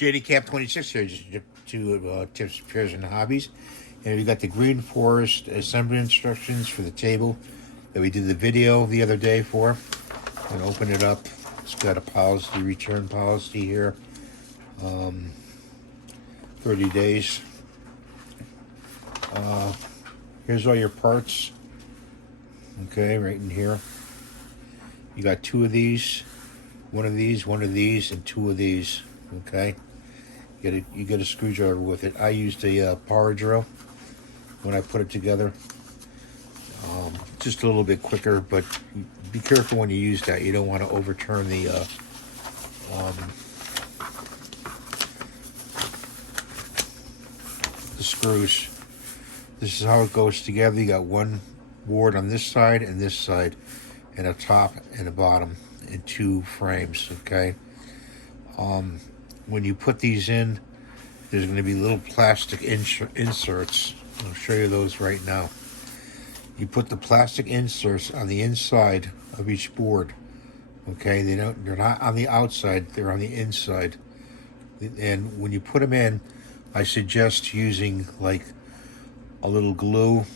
JD Camp 26 here, just two tips, repairs, and hobbies. And we got the Greenforest assembly instructions for the table that we did the video the other day for. I'm going to open it up. It's got a policy, return policy here. 30 days. Here's all your parts. Okay, right in here. You got two of these, one of these, and two of these. Okay. You get a screwdriver with it. I used a power drill when I put it together. Just a little bit quicker, but be careful when you use that. You don't want to overturn the screws. This is how it goes together. You got one board on this side, and a top and a bottom, and two frames. Okay. When you put these in, there's going to be little plastic inserts. I'll show you those right now. You put the plastic inserts on the inside of each board. Okay, they're not on the outside, they're on the inside. And when you put them in, I suggest using like a little glue,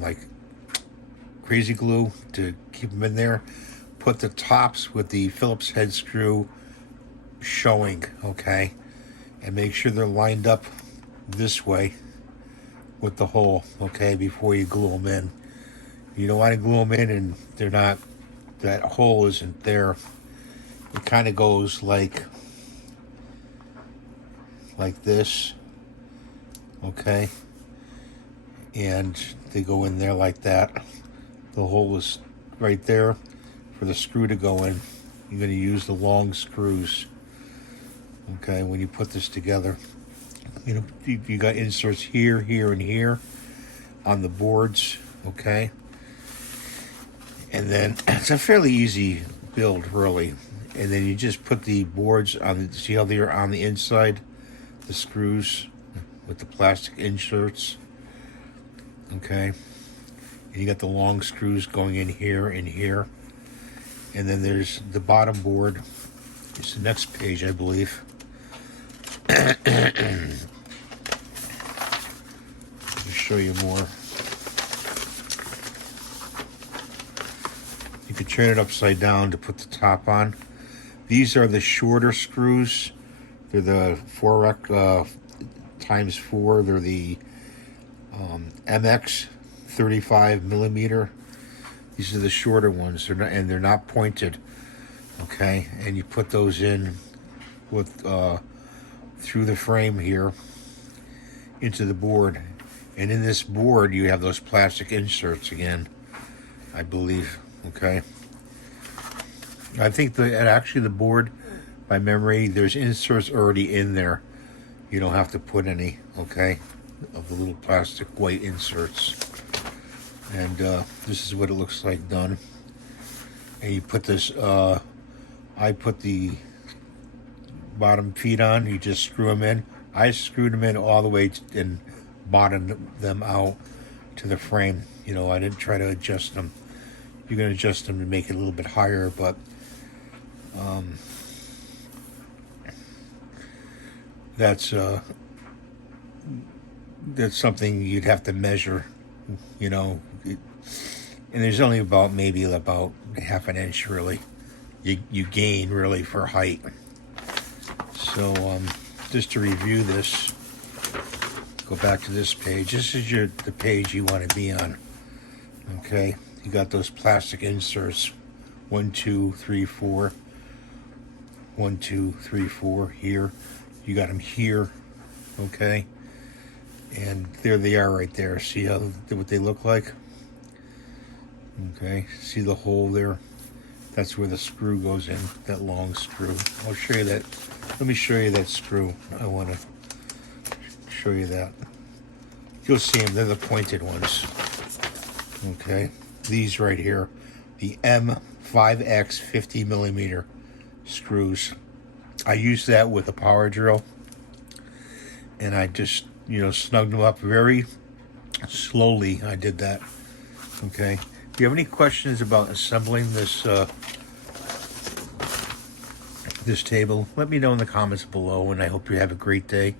like crazy glue, to keep them in there. Put the tops with the Phillips head screw showing, okay, and make sure they're lined up this way with the hole, okay, before you glue them in. You don't want to glue them in and they're not, that hole isn't there. It kind of goes like this, okay, and they go in there like that. The hole is right there for the screw to go in. You're going to use the long screws. Okay, when you put this together, you got inserts here, here, and here on the boards. Okay, and then it's a fairly easy build, really. And then you just put the boards on. See how they're on the inside, the screws with the plastic inserts. Okay, and you got the long screws going in here and here, and then there's the bottom board. It's the next page, I believe. Let me show you more. You can turn it upside down to put the top on. These are the shorter screws. They're the 4x times 4. They're the MX 35 millimeter. These are the shorter ones. They're not pointed. Okay, and you put those in with through the frame here into the board, and in this board you have those plastic inserts again, I believe. Okay, I think actually the board, by memory, there's inserts already in there. You don't have to put any, okay, of the little plastic white inserts. And this is what it looks like done. And you put this, I put the bottom feet on. You just screw them in. I screwed them in all the way and bottomed them out to the frame. I didn't try to adjust them. You can adjust them to make it a little bit higher, but that's something you'd have to measure. And there's only maybe about half an inch really you gain really for height. So just to review this, go back to this page. This is the page you want to be on. Okay, you got those plastic inserts. 1, 2, 3, 4. 1, 2, 3, 4 here. You got them here. Okay, and there they are right there. See what they look like? Okay, see the hole there? That's where the screw goes in, that long screw. I'll show you that. Let me show you that screw. I want to show you that. You'll see them. They're the pointed ones. Okay, these right here, the M5X 50 millimeter screws. I used that with a power drill, and I just snugged them up very slowly. I did that. Okay. If you have any questions about assembling this this table, let me know in the comments below, and I hope you have a great day.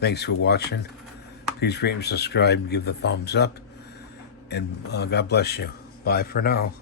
Thanks for watching. Please rate and subscribe and give the thumbs up. And God bless you. Bye for now.